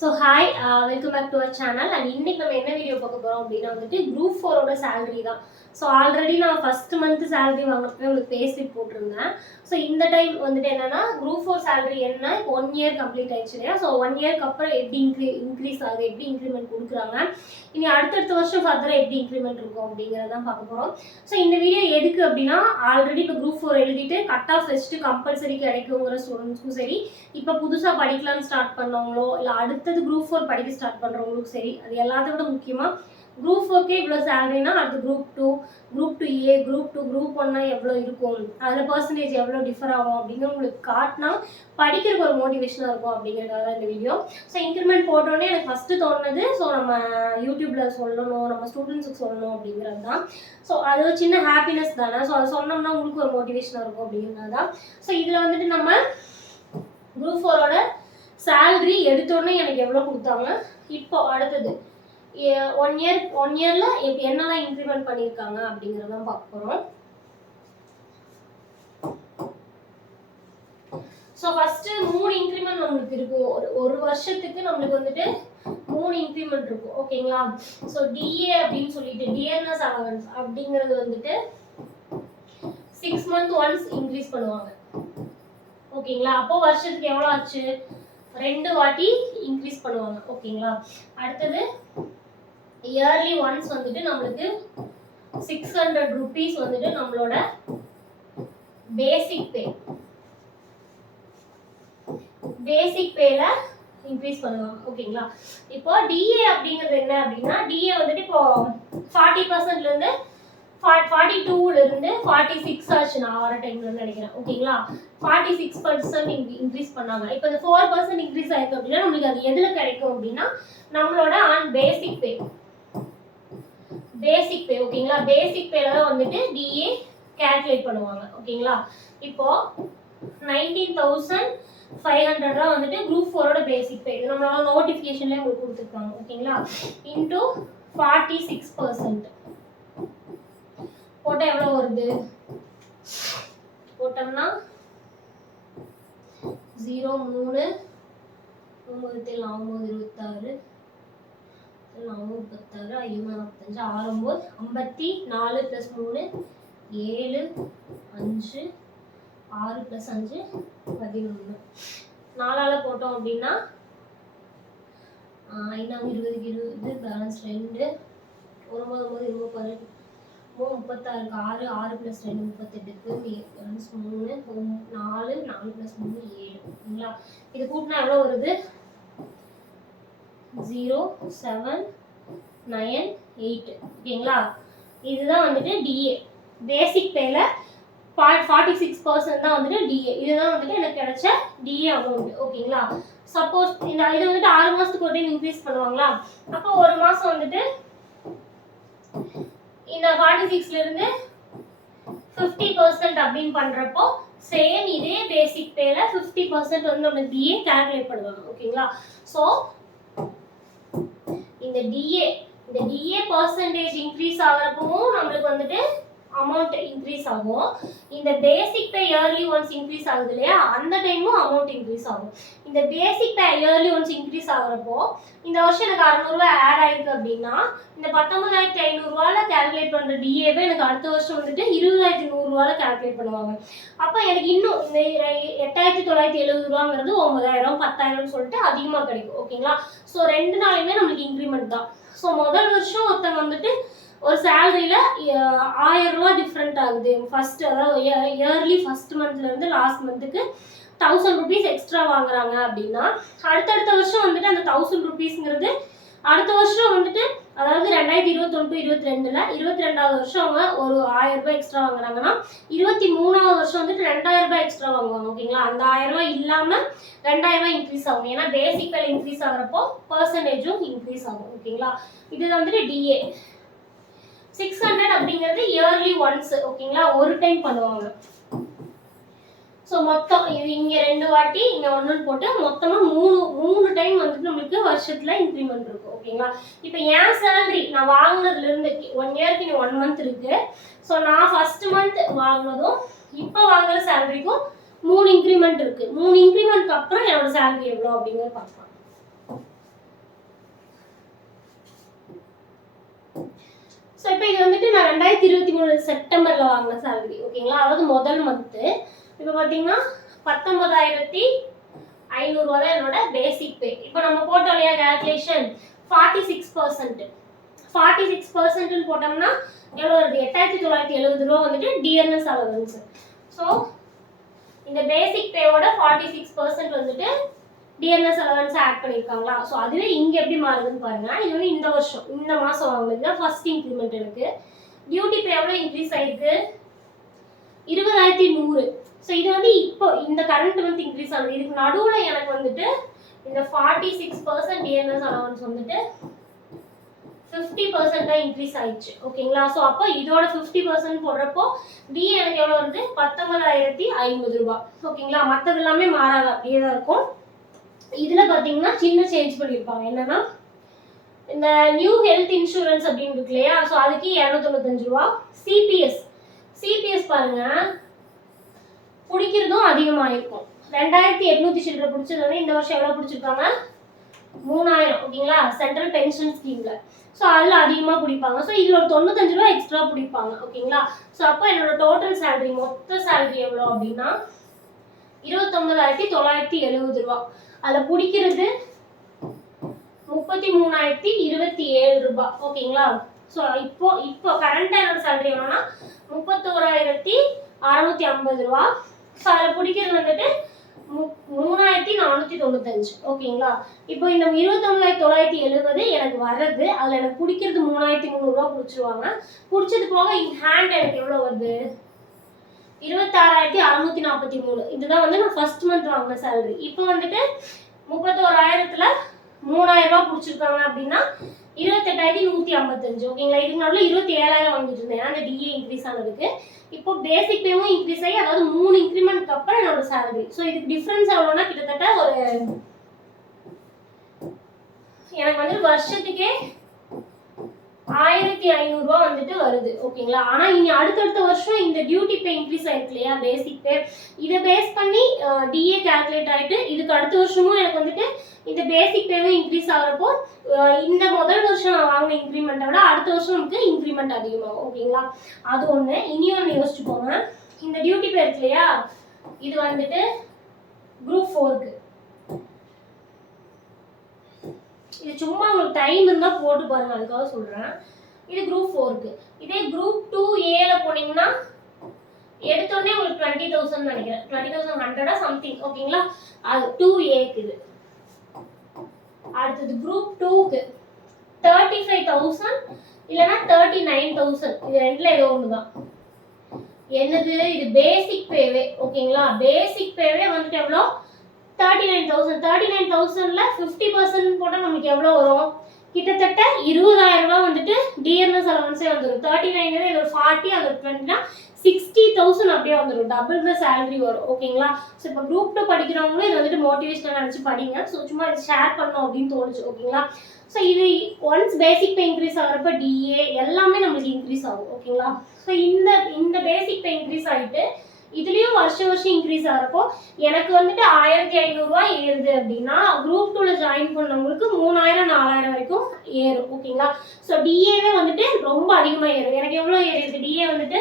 So hi welcome back to our channel. And இன்னைக்கு நம்ம என்ன வீடியோ பார்க்க போகிறோம் அப்படின்னா வந்துட்டு குரூப் ஃபோரோட சேலரி தான். ஸோ ஆல்ரெடி நான் ஃபர்ஸ்ட் மந்த் சேலரி வாங்கினப்போ உங்களுக்கு பேஸ்லிப் போட்டிருந்தேன். ஸோ இந்த டைம் வந்துட்டு என்னன்னா குரூப் ஃபோர் சேலரி என்ன இப்போ 1 இயர் கம்ப்ளீட் ஆயிடுச்சு இல்லையா. ஸோ 1 இயர்க்கு அப்புறம் எப்படி இன்க்ரீஸ் ஆகுது, எப்படி இன்க்ரிமெண்ட் கொடுக்குறாங்க, இனி அடுத்தடுத்த வருஷம் ஃபர்தராக எப்படி இன்க்ரிமெண்ட் இருக்கும் அப்படிங்கிறதான் பார்க்க போகிறோம். ஸோ இந்த வீடியோ எதுக்கு அப்படின்னா ஆல்ரெடி இப்போ குரூப் ஃபோர் எழுதிட்டு கட் ஆஃப் வச்சுட்டு கம்பல்சரி கிடைக்குங்கிற ஸ்டூடெண்ட்ஸ்க்கும் சரி, இப்போ புதுசாக படிக்கலாம்னு ஸ்டார்ட் பண்ணவங்களோ இல்லை அடுத்தது குரூப் ஃபோர் படிக்க ஸ்டார்ட் பண்ணுறவங்களுக்கும் சரி, அது எல்லாத்த விட முக்கியமாக குரூப் ஃபோர்க்கே இவ்வளோ சேலரினா அடுத்து group two, group 2A, group 1 எவ்வளோ இருக்கும், அதில் பர்சன்டேஜ் எவ்வளோ டிஃபர் ஆகும் அப்படிங்கிற உங்களுக்கு காட்டினா படிக்கிறதுக்கு ஒரு மோட்டிவேஷனாக இருக்கும் அப்படிங்கிறதால தான் இந்த வீடியோ. ஸோ இன்க்ரிமெண்ட் போட்டோன்னே எனக்கு ஃபஸ்ட்டு தோணுது ஸோ நம்ம யூடியூப்பில் சொல்லணும், நம்ம ஸ்டூடெண்ட்ஸுக்கு சொல்லணும் அப்படிங்கிறது தான். ஸோ அது ஒரு சின்ன ஹாப்பினஸ் தானே. ஸோ அது சொன்னோம்னா உங்களுக்கு ஒரு மோட்டிவேஷனாக இருக்கும் அப்படிங்கிறது தான். ஸோ இதில் வந்துட்டு நம்ம குரூப் ஃபோரோட சேலரி எடுத்தோடனே எனக்கு எவ்வளோ கொடுத்தாங்க, இப்போ அடுத்தது 1 இயரில் என்னெல்லாம் இன்க்ரிமெண்ட் பண்ணியிருக்காங்க அப்படிங்கிறதான் பார்க்க போகிறோம். ஸோ ஃபஸ்ட்டு 3 இன்க்ரிமெண்ட் நம்மளுக்கு இருக்கும். ஒரு வருஷத்துக்கு நம்மளுக்கு வந்துட்டு 3 இன்க்ரிமெண்ட் இருக்கும். ஓகேங்களா. ஸோ டிஏ அப்படின்னு சொல்லிட்டு டியர்னஸ் அலவன்ஸ் அப்படிங்கிறது வந்துட்டு 6 months ஒன்ஸ் இன்க்ரீஸ் பண்ணுவாங்க. ஓகேங்களா. அப்போ வருஷத்துக்கு எவ்வளோ ஆச்சு, 2 வாட்டி இன்க்ரீஸ் பண்ணுவாங்க. ஓகேங்களா. அடுத்தது இயர்லி ஒன்ஸ் வந்துட்டு நம்மளுக்கு 600 rupees வந்துட்டு நம்மளோட பேசிக் பேல இன்க்ரீஸ் பண்ணுவாங்க. ஓகேங்களா. இப்போ டிஏ அப்படிங்கிறது என்ன அப்படின்னா டிஏ வந்துட்டு இப்போ 40% இருந்து 42 இருந்து 46 ஆச்சு நான் வர டைம்ல நினைக்கிறேன். ஓகேங்களா. 46% இன்க்ரீஸ் பண்ணாங்க. இப்போ இந்த 4% இன்க்ரீஸ் ஆயிருக்கு அப்படின்னா நம்மளுக்கு அது எதுல கிடைக்கும் அப்படின்னா நம்மளோட ஆன் பேசிக் பே. ஓகேங்களா. பேசிக் பேல தான் வந்துட்டு டிஏ கால்குலேட் பண்ணுவாங்க. ஓகேங்களா. இப்போ 19,500 தான் வந்துட்டு குரூப் 4ஓட பேசிக் பே. இது நம்மளோட நோட்டிஃபிகேஷன்லயே உங்களுக்கு கொடுத்துருக்காங்க. ஓகேங்களா. இன்டூ 46% போட்டா எவ்வளவு வருது, போட்டோம்னா 0 3 9 26 46 55 54 + 3 7 5 6 + 5 11. 4ஆல போட்டோம் அப்படின்னா 5 20 20 பேலன்ஸ் 2 9 9 36 6 6 + 2 38 பேலன்ஸ் 3 4 4 + 3 7. ஓகேங்களா. இது கூட்டினா எவ்வளோ வருது, 0 7 9 8. ஓகேங்களா. இதுதான் வந்துட்டு டிஏ. பேசிக் பேல 46% தான் வந்துட்டு டிஏ. இதுதான் வந்துட்டு எனக்கு கிடைச்ச டிஏ அமௌண்ட். ஓகேங்களா. சப்போஸ் இது வந்துட்டு 6 மாசத்துக்கு ஒரு டைம் இன்க்ரீஸ் பண்ணுவாங்களா, அப்போ ஒரு மாசம் வந்துட்டு இந்த 46ல இருந்து 50% அப்படின்னு பண்றப்போ சேம் இதே பேசிக் பேல 50% வந்து நம்ம டிஏ கால்குலேட் பண்ணுவாங்க. ஓகேங்களா. ஸோ இந்த டிஏ பர்சன்டேஜ் இன்க்ரீஸ் ஆகிறப்பவும் நம்மளுக்கு வந்துட்டு அமௌண்ட் இன்க்ரீஸ் ஆகும். இந்த பேசிக் பே இயர்லி ஒன்ஸ் இன்க்ரீஸ் ஆகுது இல்லையா, அந்த டைமும் அமௌண்ட் இன்க்ரீஸ் ஆகும். இந்த பேசிக் பே இயர்லி ஒன்ஸ் இன்க்ரீஸ் ஆகிறப்போ இந்த வருஷம் எனக்கு 600 ரூபாய் ஆட் ஆயிருக்கு அப்படின்னா இந்த 19,500 ரூபாயில கால்குலேட் பண்ற டிஏவே எனக்கு அடுத்த வருஷம் வந்துட்டு 20,100 ரூபாயில கால்குலேட் பண்ணுவாங்க. அப்ப எனக்கு இன்னும் இந்த 8,970 ரூபாங்கிறது 9,000 10,000 சொல்லிட்டு அதிகமா கிடைக்கும். ஓகேங்களா. ஸோ 2 நாளையுமே நம்மளுக்கு இன்க்ரிமெண்ட் தான். ஸோ முதல் வருஷம் ஒருத்தங்க வந்துட்டு ஒரு சேலரியில 1000 ரூபாய் டிஃப்ரெண்ட் ஆகுது. ஃபர்ஸ்ட் அதாவது இயர்லி ஃபர்ஸ்ட் மந்த்ல இருந்து லாஸ்ட் மந்த்துக்கு 1000 rupees எக்ஸ்ட்ரா வாங்குறாங்க அப்படின்னா அடுத்தடுத்த வருஷம் வந்துட்டு அந்த 1000 rupeesங்கிறது அடுத்த வருஷம் வந்துட்டு அதாவது 2021-22ல 22வது வருஷம் அவங்க ஒரு 1000 ரூபாய் எக்ஸ்ட்ரா வாங்குறாங்கன்னா 23வது வருஷம் வந்துட்டு 2000 ரூபாய் எக்ஸ்ட்ரா வாங்குவாங்க. ஓகேங்களா. அந்த 1000 ரூபாய் இல்லாம 2000 ரூபாய் இன்க்ரீஸ் ஆகும். ஏன்னா பேசிக் வேலை இன்க்ரீஸ் ஆகிறப்போ பர்சன்டேஜும் இன்க்ரீஸ் ஆகும். ஓகேங்களா. இது வந்துட்டு டிஏ. 600 அப்படிங்கிறது இயர்லி ஒன்ஸ். ஓகேங்களா. ஒரு டைம் பண்ணுவாங்க. ஸோ மொத்தம் இது இங்கே 2 வாட்டி இங்கே 1 போட்டு மொத்தமாக 3 டைம் வந்துட்டு நம்மளுக்கு வருஷத்தில் இன்க்ரிமெண்ட் இருக்கும். ஓகேங்களா. இப்போ என் சேலரி நான் வாங்கினதுலேருந்து 1 இயருக்கு இனி 1 month இருக்கு. ஸோ நான் ஃபர்ஸ்ட் மந்த் வாங்கினதும் இப்போ வாங்குற சேலரிக்கும் 3 இன்க்ரிமெண்ட் இருக்கு. 3 இன்க்ரிமெண்ட்க்கு அப்புறம் என்னோட சேலரி எவ்வளோ அப்படிங்கிறது பார்க்கலாம். ஸோ இப்போ இது வந்துட்டு நான் 2023 செப்டம்பரில் வாங்கின சேலரி ஓகேங்களா, அதாவது முதல் மந்த்து. இப்போ பார்த்தீங்கன்னா 19,500 தான் என்னோட பேசிக் பே. இப்போ நம்ம போட்டோம் இல்லையா கேல்குலேஷன் 46%. 46% போட்டோம்னா எவ்வளோ வருது? 8,970 ரூபா வந்துட்டு டிஎன்எஸ் அலவன்ஸ். ஸோ இந்த பேசிக் பேவோட 46% வந்துட்டு டிஎன்எஸ் அலவன்ஸ் ஆட் பண்ணியிருக்காங்களா. ஸோ அதுவே இங்கே எப்படி மாறுதுன்னு பாருங்க. இது வந்து இந்த வருஷம் இந்த மாதம் வாங்கினது ஃபர்ஸ்ட் இன்க்ரிமெண்ட். எனக்கு டியூட்டி பே எவ்வளோ இன்க்ரீஸ் ஆயிருக்கு? 20,100. ஸோ இது வந்து இப்போ இந்த கரண்ட் மந்த் இன்க்ரீஸ் ஆகுது. இதுக்கு நடுவில் எனக்கு வந்துட்டு இந்த 46% டிஎன்எஸ் அலவன்ஸ் வந்துட்டு 50% இன்க்ரீஸ் ஆயிடுச்சு ஓகேங்களா. ஸோ அப்போ இதோட 50% போடுறப்போ டி எனக்கு எவ்வளோ வருது? 19,500 ரூபாய் ஓகேங்களா. மற்றது எல்லாமே மாறாது, அப்படியே தான் இருக்கும். இதில் பார்த்தீங்கன்னா சின்ன சேஞ்ச் பண்ணியிருப்பாங்க. என்னன்னா இந்த நியூ ஹெல்த் இன்சூரன்ஸ் அப்படின்னு இருக்கு இல்லையா, ஸோ அதுக்கு 295 ரூபா. சிபிஎஸ் பாருங்க பிடிக்கிறதும் அதிகமாக இருக்கும். 2,800 சில்லரை பிடிச்சது வந்து இந்த வருஷம் எவ்வளோ பிடிச்சிருக்காங்க? 3,000 ஓகேங்களா, சென்ட்ரல் பென்ஷன் ஸ்கீம்ல. ஸோ அதில் அதிகமாக பிடிப்பாங்க. ஸோ இதில் ஒரு 95 ரூபா எக்ஸ்ட்ரா பிடிப்பாங்க ஓகேங்களா. ஸோ அப்போ என்னோட டோட்டல் சேலரி மொத்த சேலரி எவ்வளோ அப்படின்னா 29,970 ரூபா. அதில் பிடிக்கிறது 33,027 ரூபாய் ஓகேங்களா. ஸோ இப்போ கரண்டாக என்னோட சேலரி எவ்வளோன்னா 31,650 ரூபா. ஸோ அதில் பிடிக்கிறது வந்துட்டு 3,495 ஓகேங்களா. இப்போ இந்த 29,970 எனக்கு வர்றது, அதில் எனக்கு பிடிக்கிறது 3,300 ரூபா பிடிச்சிருவாங்க. பிடிச்சது போக இன் ஹேண்ட் எனக்கு எவ்வளோ வருது? 26,643. இதுதான் வந்து நான் ஃபர்ஸ்ட் மந்த் வாங்கின சேலரி. இப்போ வந்துட்டு 31,000த்துல 3,000 ரூபா பிடிச்சிருக்காங்க அப்படின்னா 28,155 ஓகேங்களா. இதுக்கு நடுவில் 27,000 வாங்கிட்டு இருந்தேன் அந்த டிஏ இன்க்ரீஸ் ஆனதுக்கு. இப்போ பேசிக் பேவும் இன்க்ரீஸ் ஆகி, அதாவது 3 இன்க்ரிமெண்ட்க்கு அப்புறம் என்னோட சேலரி. ஸோ இதுக்கு டிஃப்ரென்ஸ் எவ்வளோன்னா கிட்டத்தட்ட ஒரு எனக்கு வந்து வருஷத்துக்கே 1,500 ரூபா வந்துட்டு வருது ஓகேங்களா. ஆனா இனி அடுத்தடுத்த வருஷம் இந்த டியூட்டி பே இன்க்ரீஸ் ஆயிருக்கு இல்லையா, பேசிக் பே, இதை பேஸ் பண்ணி டிஏ கால்குலேட் ஆயிட்டு இதுக்கு அடுத்த வருஷமும் எனக்கு வந்துட்டு இந்த பேசிக் பேவும் இன்க்ரீஸ் ஆகிறப்போ இந்த முதல் வருஷம் நான் வாங்கின இன்க்ரிமெண்ட்டை விட அடுத்த வருஷம் நமக்கு இன்க்ரிமெண்ட் அதிகமாகும் ஓகேங்களா. அது ஒன்று. இனி ஒன்று யோசிச்சுக்கோங்க, இந்த டியூட்டி பே இருக்கு இல்லையா, இது வந்துட்டு குரூப் 4க்கு. இது சும்மா உங்களுக்கு டைம் இருந்தால் போட்டு பாருங்க, அதுக்காக சொல்கிறேன். இது குரூப் 4க்கு. இதே குரூப் 2A போனீங்கன்னா எடுத்தோடனே உங்களுக்கு 20,000 நினைக்கிறேன், 20,100 சம்திங் ஓகேங்களா. அது 2Aக்கு. இது அடுத்தது குரூப் 2க்கு 35,000 இல்லைன்னா 39,000. இது ரெண்டுல ஏதோ ஒன்று தான். என்னது? இது பேசிக் பேவே ஓகேங்களா. பேசிக் பேவே வந்துட்டு எவ்வளோ? 39,000. 39,000ல 50% போட்டால் நமக்கு எவ்வளோ வரும்? கிட்டத்தட்ட 20,000 ரூபாய் வந்துட்டு டிஎன்எஸ் அலவன்ஸே வந்துடும். 39 இது ஒரு 40, அது ஒரு 20னா 60,000 அப்படியே வந்துடும். டபுள் த சேலரி வரும் ஓகேங்களா. ஸோ இப்போ குரூப் 2 படிக்கிறவங்களும் இது வந்துட்டு மோட்டிவேஷனாக நினச்சி படிங்க. ஸோ சும்மா இது ஷேர் பண்ணணும் அப்படின்னு தோணுச்சு ஓகேங்களா. ஸோ இது ஒன்ஸ் பேசிக் பே இன்க்ரீஸ் ஆகிறப்ப டிஏ எல்லாமே நம்மளுக்கு இன்க்ரீஸ் ஆகும் ஓகேங்களா. ஸோ இந்த பேசிக் பே இன்க்ரீஸ் ஆகிட்டு இதுலேயும் வருஷம் இன்க்ரீஸ் ஆகிறப்போ எனக்கு வந்துட்டு 1,500 ரூபாய் ஏறுது அப்படின்னா குரூப் 2ல ஜாயின் பண்ணவங்களுக்கு 3,000 4,000 வரைக்கும் ஏறும் ஓகேங்களா. ஸோ டிஏவே வந்துட்டு ரொம்ப அதிகமாக ஏறும். எனக்கு எவ்வளோ ஏறிருக்கு? டிஏ வந்துட்டு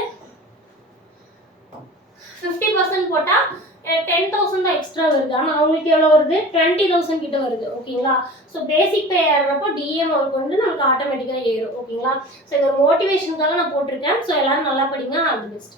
50% போட்டால் 10,000 தான் எக்ஸ்ட்ரா வருது. ஆனால் அவங்களுக்கு எவ்வளோ வருது? 20,000 கிட்ட வருது ஓகேங்களா. ஸோ பேசிக் பே ஏறுறப்போ டிஎம் அவருக்கு வந்து நமக்கு ஆட்டோமேட்டிக்காக ஏறும் ஓகேங்களா. ஸோ இது ஒரு மோட்டிவேஷனுக்காக நான் போட்டிருக்கேன். ஸோ எல்லாரும் நல்லா படிங்க. All the best.